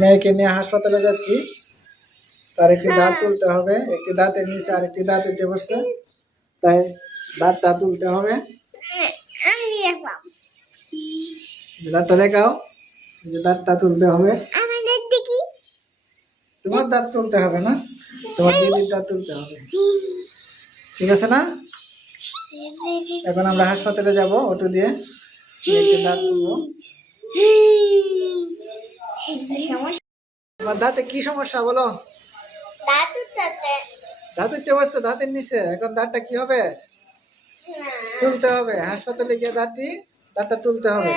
মেয়েকে নিয়ে হাসপাতালে যাচ্ছি, তার একটি দাঁত তুলতে হবে, একটি দাঁতের নিচে আরেকটি দাঁত উঠে পড়ছে, তাই দাঁতটা তুলতে হবে। দাঁতটা দেখাও, যে দাঁতটা তুলতে হবে। তোমার দাঁত তুলতে হবে না, তোমার দিদির দাঁত তুলতে হবে, ঠিক আছে না? এখন আমরা হাসপাতালে যাব অটো দিয়ে, মেয়েকে দাঁত তুলবো। তোমার দাঁতে কি সমস্যা বলো? দাঁত উঠতে পারছে দাঁতের নিচে, এখন দাঁতটা কি হবে? তুলতে হবে, হাসপাতালে গিয়ে দাঁতটা তুলতে হবে।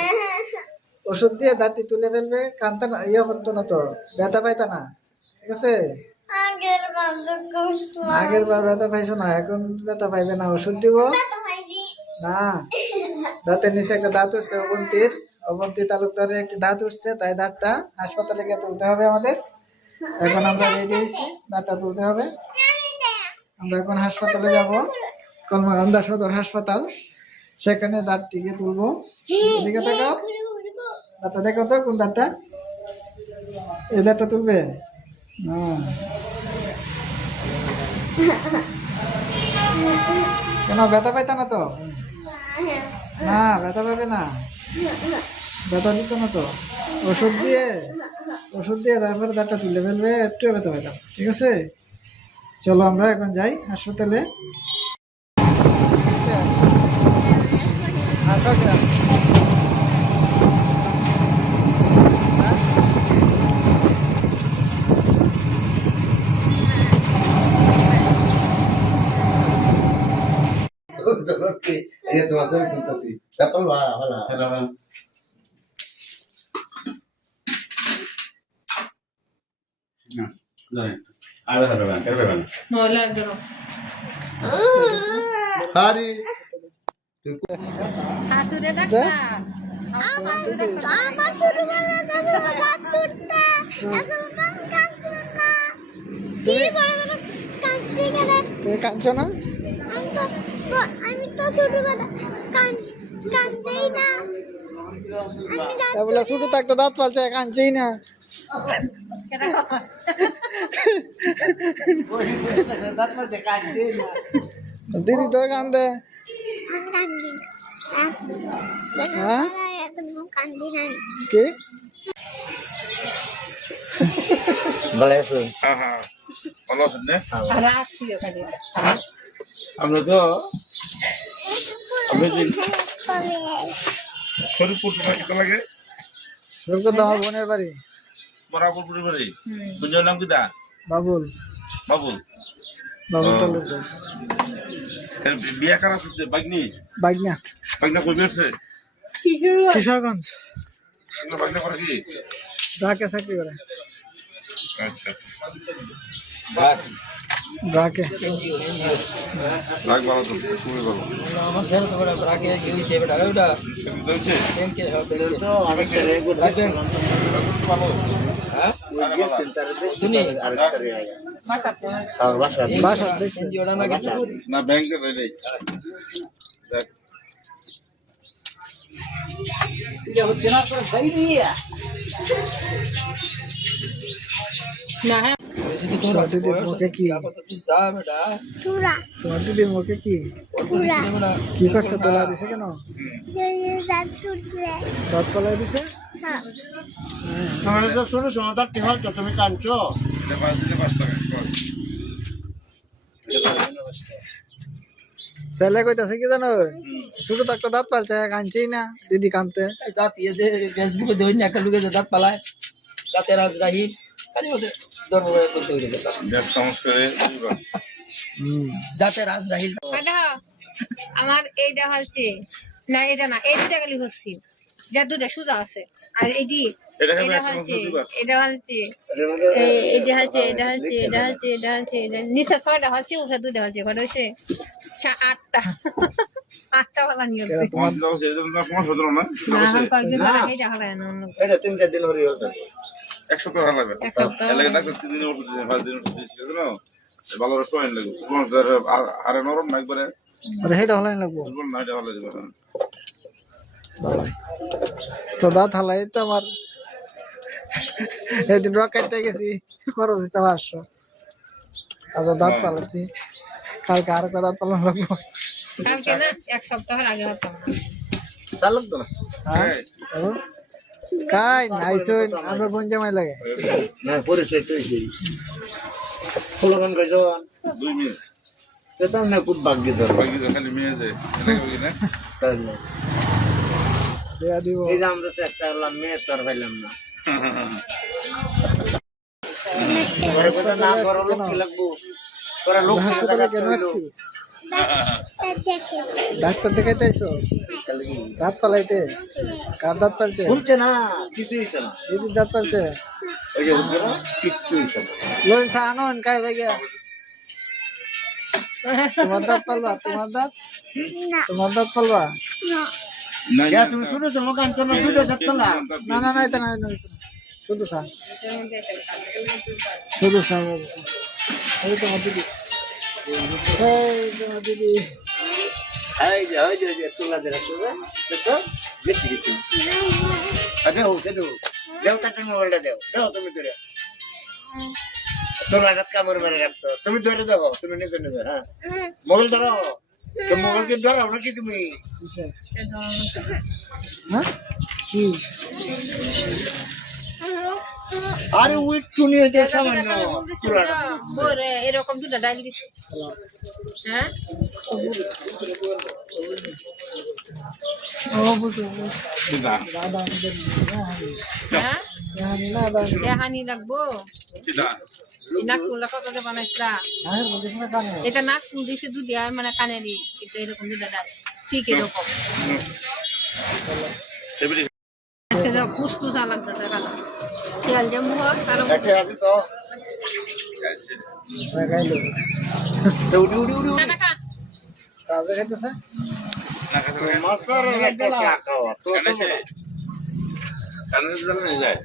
ওষুধ দিয়ে দাঁতটি তুলে ফেলবে, কানতে না, ইয়ে করতো না তো, ব্যথা পাইতা না, ঠিক আছে? আগের বার ব্যথা পাইছো না, এখন ব্যথা পাইবে না, ওষুধ দিব না। দাঁতের নিচে একটা দাঁত উঠছে, অবন্তী তালুকদারের একটি দাঁত উঠছে, তাই দাঁতটা হাসপাতালে গিয়ে তুলতে হবে আমাদের। এখন আমরা রেডি হয়েছি, দাঁতটা তুলতে হবে। আমরা এখন হাসপাতালে যাব, কলমাকান্দা সদর হাসপাতাল, সেখানে দাঁতটিকে তুলবো। এদিকে দেখাও, দাঁতটা দেখো তো, কোন দাঁতটা? এই দাঁতটা তুলবে? কেন, ব্যথা পাইতা না তো? না, ব্যথা পাবে না, ব্যথা দিত না তো। ওষুধ দিয়ে তারপরে দাঁতটা তুলে ফেলবে, একটু ব্যথা পাইতাম, ঠিক আছে? চলো আমরা এখন যাই হাসপাতালে। তুমি কাঁদছো না? বলে ছোট থাকতো দাঁত পালছে, কাঁদছেই না। দিদি তো কান্দে। হ্যাঁ কি ভালো আছেন? ভালো আছেন না? আমরা তো শরীরপুর কিতা লাগে? শরীরপুর তো আমার বোনের বাড়ি। বরাবরপুরের বাড়ি। বুঝার নাম কিতা? বাবুল। বাবুল তালুকদার। বিয়া কার আছে? বাগনি? বাগনা কই বেরছে? কিশোরগঞ্জ। বাগনা করে কি? ঢাকা চাকরি করে। আচ্ছা আচ্ছা। ঢাকা রাগ ভালো তো, খুবই ভালো। আমার ছেলে তো বড় ব্রাকে ইউসে বেটা ওটা হচ্ছে ব্যাংকে হবে তো অনেক রেগুলার রাখবেন ভালো। হ্যাঁ ওই সেন্টারে শুনি বাসা দেখছি ওটা না কিছু না ব্যাংকে নেই। দেখ এটা হচ্ছে না করে ভাই দিয়া না হ্যাঁ তোমার দিদির মুখে কি? যা বেটা তোমার দিদির মুখে কি কি করছে? তোলা দিছে কেন? দাঁত পালাই দিছে? শোনো শোনো, তার কি হয়? তুমি কাঁদছো? দিলে 5 টাকা। ছেলে কইতাছে কি জানো, ছোট তো একটা দাঁত পালছে, কাঁদছেই না, দিদি কাঁদতে। দাঁত ইয়ে যে ফেসবুকে ধরে একটা লুকে যে দাঁত পালায় দাঁতে রাজরাহির খালি ওদের ধর্ম করতে হইলে গ্যাস সংস্কারে দাঁতে রাজরাহিল আমার এইটা হচ্ছে না, এটা না, এই দুটা খালি হচ্ছে, যা দুটা সোজা আছে, আর এটি এটা হচ্ছে নিচে 6টা হচ্ছে, ওটা 2টা হচ্ছে, কটা হচ্ছে 8টা 8টা ভালো নিয়ে তোমার দাও সেই জন্য সমস্যা হলো না। কয়েকদিন ধরে এটা হবে না, এটা 3-4 দিন হরি হল। 1 সপ্তাহ লাগবে। এলাকা ডাক্তার 3 দিন ওষুধ দিয়েছে, 5 দিন ওষুধ দিয়েছিল জানো। ভালো সময় লাগে। তোমার আরে নরম না একবারে। আরে হেড হলাই লাগবো। বল না, এটা ভালো যাবে। তো দাঁত হালাই তো আমার এদিন রক কাটতে গেছি খরচ হচ্ছে 500 আর দাঁত পালাচ্ছি কালকে আর দাঁত পালানো লাগবো কালকে না 1 সপ্তাহের আগে হতো চালক তো না হ্যাঁ ও, কাই নাইছুন আমরা বোন জামাই লাগে না পরিচয় তো এই ফুলবান কয়জন 2 মিনিট এটা না খুব ভাগ্য ধর বাকি তো খালি মেয়ে যায় এলাকা বলি না তাহলে দেয়া দিব এই যে আমরা চেষ্টা করলাম মেয়ে তোর পাইলাম না ঘরে কথা না করো লোক কি লাগবো তোরা লোক না হাসপাতালে জায়গা কেন হইলো আসছি ডাক্তার দেখাইতে আইছো দাঁত পালাইতে কার দাঁত পালছে শুনছে না কিছু হইছে না দিদির দাঁত পালছে ওই যে বুঝছো না কিচ্ছু হইছে না লোন সানন কাই জায়গা তোমার দাঁত পালবা তোমার দাঁত তোমার দাঁত পালবা না যা তুমি শুনেছো লোক আনছো না দুটো যাচ্ছে না না না না এটা না না, এটা না। শুধু সা শুধু সা এই তোমার দিদি এই তোমার দিদি ওই যে তোলা দে রাখছো দেখো বেশি কিছু দেও দেও তার মোবাইলটা দেও তুমি ধরে তোর লাগাত কামড় মারে রাখছো তুমি ধরে দাও তুমি নিজে নিজে হ্যাঁ মোবাইল ধরো তো মোবাইলকে ধরাও নাকি তুমি কিসের? হ্যাঁ কি আরে উইট টুনি হইতে সামান্য তোলাটা ওরে এরকম দুটো ডাল দিছি হ্যাঁ ও বুঝো কিটা দাদা আমাদের হ্যাঁ জানি না দাদা দেহানি লাগবো কিটা এই নাকফুলটা কত দিয়ে বানাইছিলা না বলতে না কানে এটা নাকফুল দিছে দুটি আর মানে কানেরই এটা এরকম দুটো ডাল ঠিক এরকম এবারে সেটা কুসকুসা লাগতো দেখালো তেল জম্বু আর একটা আছে তো আছে সাগাইলো উড়ি উড়ি উড়ি উড়ি টাকা সাজে খাইতেছে না কাছে মাসার একটা শাকাও তো কানেছে কানে জানা নেই যায়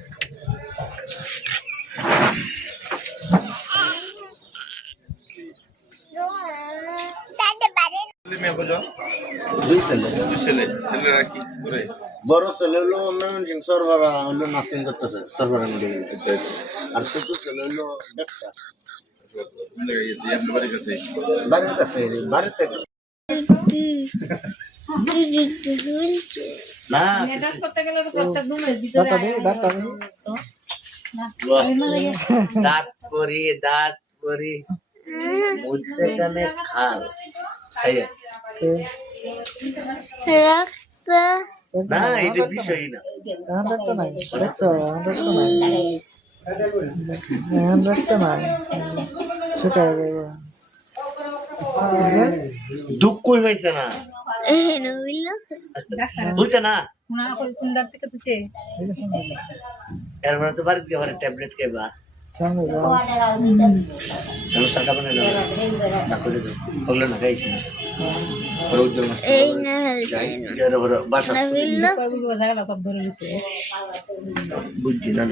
মেয়ে বুঝো দুই ছেলে ছেলে রাখি করে বড় ছেলে হলো ময়মনসিং সরবরা হলো নার্সিং করতেছে সরবরা মেডিকেল আর ছোট ছেলে হলো ডাক্তার বাড়ির কাছে বাড়ির কাছে বাড়িতে না মেজাজ করতে গেলে তো প্রত্যেক রুমের ভিতরে দাঁতটা দে দাঁত পরি মধ্যে কানে খাল আইয়া না এটা বিষয় না এখন রাখতে নাই দেখছো এখন রাখতে নাই এখন রাখতে নাই শুকায় যাইব দুঃখ কই হইছে না বুঝছে না এরপরে তো বাড়িতে গিয়ে আবার ট্যাবলেট খাইবা সামনে আমি শাখা বানাই না করে দেবো ওগুলো না খাইছি না উজ্জ্বল বাসা বুঝছি না